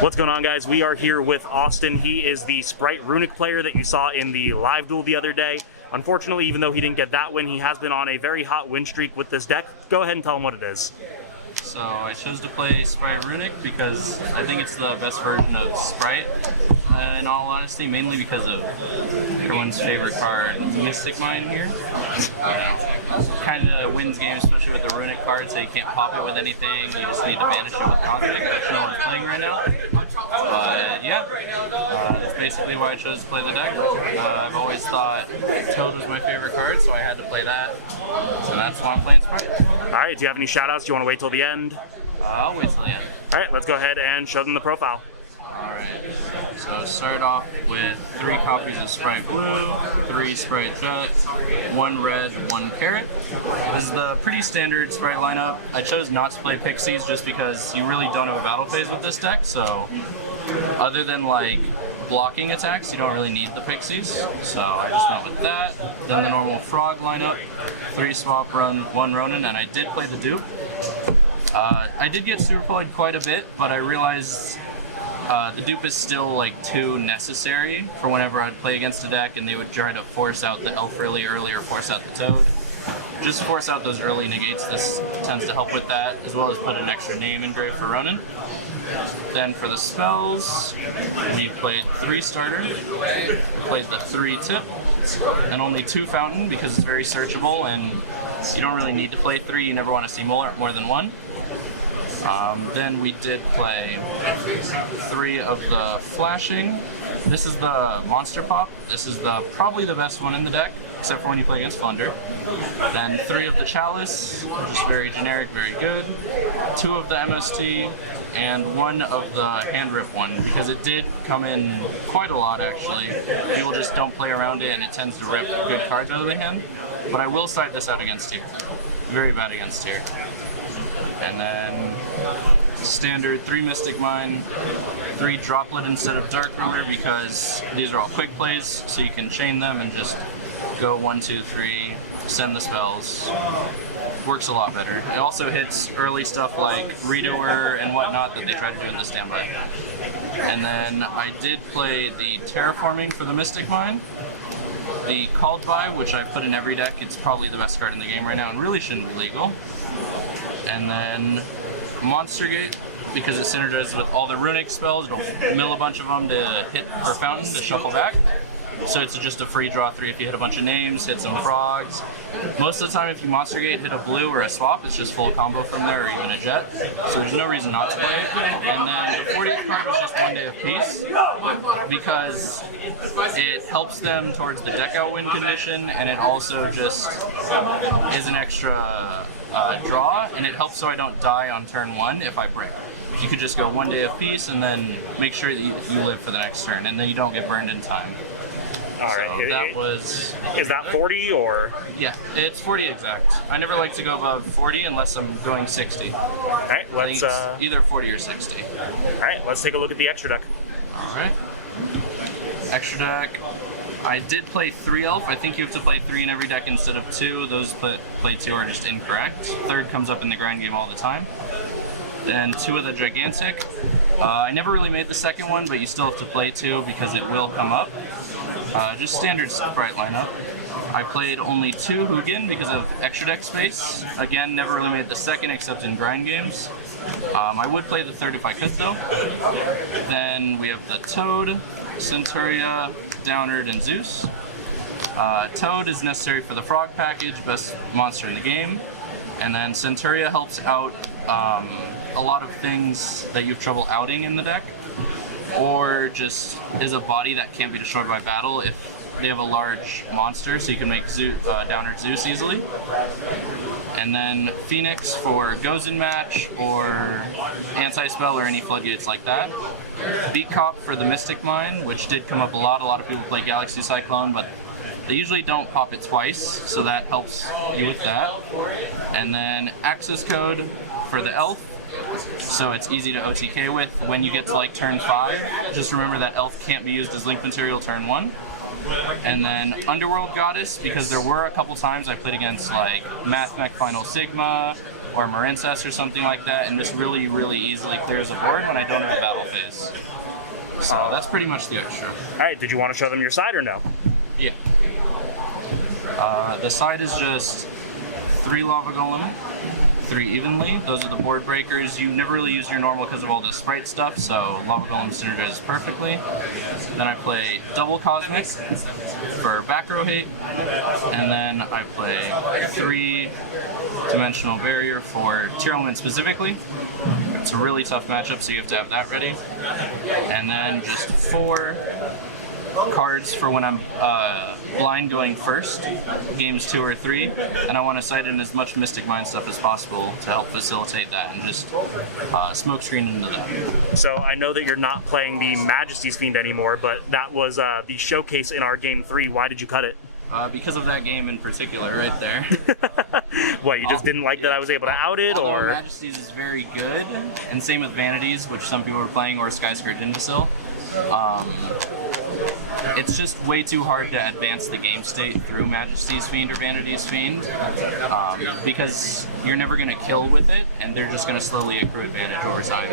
What's going on, guys? We are here with Austin. He is the Spright Runick player that you saw in the live duel the other day. Unfortunately, even though he didn't get that win, he has been on a very hot win streak with this deck. Go ahead and tell him what it is. So I chose to play Spright Runick because I think it's the best version of Spright. In all honesty, mainly because of everyone's favorite card, Mystic Mine here. Kind of wins games, especially with the Runick card, so you can't pop it with anything. You just need to banish it with Cosmic, which no one's playing right now. But yeah, that's basically why I chose to play the deck. I've always thought Toad was my favorite card, so I had to play that. So that's why I'm playing Spright. Alright, do you have any shoutouts? Do you want to wait till the end? I'll wait till the end. Alright, let's go ahead and show them the profile. Alright, so start off with 3 copies of Spright Blue, 3 Spright Jet, 1 red, 1 carrot. This is the pretty standard Spright lineup. I chose not to play Pixies just because you really don't have a battle phase with this deck, so other than like blocking attacks, you don't really need the Pixies. So I just went with that. Then the normal Frog lineup, 3 Swap Run, 1 Ronin, and I did play the Dupe. I did get super played quite a bit, but I realized the dupe is still like too necessary for whenever I'd play against a deck and they would try to force out the elf really early or force out the toad. Just force out those early negates. This tends to help with that, as well as put an extra name engraved for Ronin. Then for the spells, we played 3 starter, played the 3 tip, and only 2 fountain because it's very searchable and you don't really need to play 3, you never want to see more than 1. Then we did play 3 of the flashing. This is the monster pop. This is probably the best one in the deck, except for when you play against Thunder. Then 3 of the chalice, which is very generic, very good. 2 of the MST, and 1 of the hand rip one, because it did come in quite a lot actually. People just don't play around it and it tends to rip good cards out of the hand. But I will side this out against here. Very bad against here. And then standard 3 Mystic Mine, 3 Droplet instead of Dark Ruler because these are all quick plays, so you can chain them and just go 1, 2, 3, send the spells. Works a lot better. It also hits early stuff like Redoer and whatnot that they try to do in the standby. And then I did play the Terraforming for the Mystic Mine. The Called By, which I put in every deck, it's probably the best card in the game right now and really shouldn't be legal. And then Monster Gate, because it synergizes with all the Runick spells, it'll mill a bunch of them to hit for Fountain to shuffle back. So it's just a free draw 3 if you hit a bunch of names, hit some frogs. Most of the time if you Monster Gate, hit a blue or a swap, it's just full combo from there, or even a jet. So there's no reason not to play it. And then the 40th card was just 1 day of peace, because it helps them towards the deck out win condition, and it also just is an extra draw, and it helps so I don't die on turn 1 if I break. You could just go 1 day of peace and then make sure that you live for the next turn, and then you don't get burned in time. Alright, so that was... Is that 40 or...? Yeah, it's 40 exact. I never like to go above 40 unless I'm going 60. Alright, let's... either 40 or 60. Alright, let's take a look at the extra deck. Alright. Extra deck. I did play 3 elf. I think you have to play 3 in every deck instead of 2. Those play 2 are just incorrect. 3rd comes up in the grind game all the time. Then 2 of the gigantic. I never really made the 2nd one, but you still have to play 2 because it will come up. Just standard Spright lineup. I played only 2 Hugin because of extra deck space. Again, never really made the 2nd except in grind games. I would play the 3rd if I could though. Then we have the Toad, Centuria, Downard, and Zeus. Toad is necessary for the Frog package, best monster in the game. And then Centuria helps out a lot of things that you have trouble outing in the deck, or just is a body that can't be destroyed by battle if they have a large monster, so you can make Downard Zeus easily. And then Phoenix for goes in match or anti-spell or any floodgates like that. Beat Cop for the Mystic Mine, which did come up a lot. A lot of people play Galaxy Cyclone, but they usually don't pop it twice, so that helps you with that. And then Access Code for the Elf, so it's easy to OTK with. When you get to like turn 5, just remember that Elf can't be used as link material turn 1. And then Underworld Goddess, because there were a couple times I played against like Math Mech Final Sigma, or Marincess or something like that, and just really, really easily clears a board when I don't have a battle phase. So that's pretty much the extra. All right, did you want to show them your side or no? Yeah. The side is just 3 Lava Golem, 3 Evenly. Those are the board breakers. You never really use your normal because of all the Sprite stuff, so Lava Golem synergizes perfectly. Then I play double Cosmic for back row hate, and then I play 3 Dimensional Barrier for Tier Element specifically. It's a really tough matchup, so you have to have that ready. And then just 4 cards for when I'm blind going first, games 2 or 3, and I want to sight in as much Mystic Mind stuff as possible to help facilitate that and just smoke screen into that. So I know that you're not playing the Majesty's Fiend anymore, but that was the showcase in our game 3. Why did you cut it? Because of that game in particular, right there. What, you just didn't like that I was able to out it, Although or? Majesty's is very good, and same with Vanities, which some people were playing, or Skyskirt Imbecile. It's just way too hard to advance the game state through Majesty's Fiend or Vanity's Fiend, because you're never going to kill with it, and they're just going to slowly accrue advantage over time.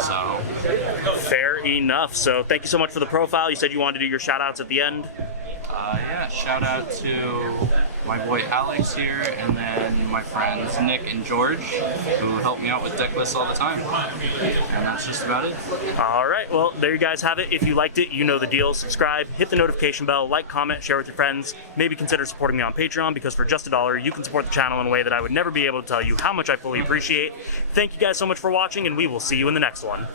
So, Fair enough. So thank you so much for the profile. You said you wanted to do your shout outs at the end. yeah, shout out to my boy Alex here, and then my friends Nick and George, who help me out with deck lists all the time. And that's just about it. All right, well, there you guys have it. If you liked it, you know the deal. Subscribe, hit the notification bell, like, comment, share with your friends. Maybe consider supporting me on Patreon, because for just $1, you can support the channel in a way that I would never be able to tell you how much I fully appreciate. Thank you guys so much for watching, and we will see you in the next one.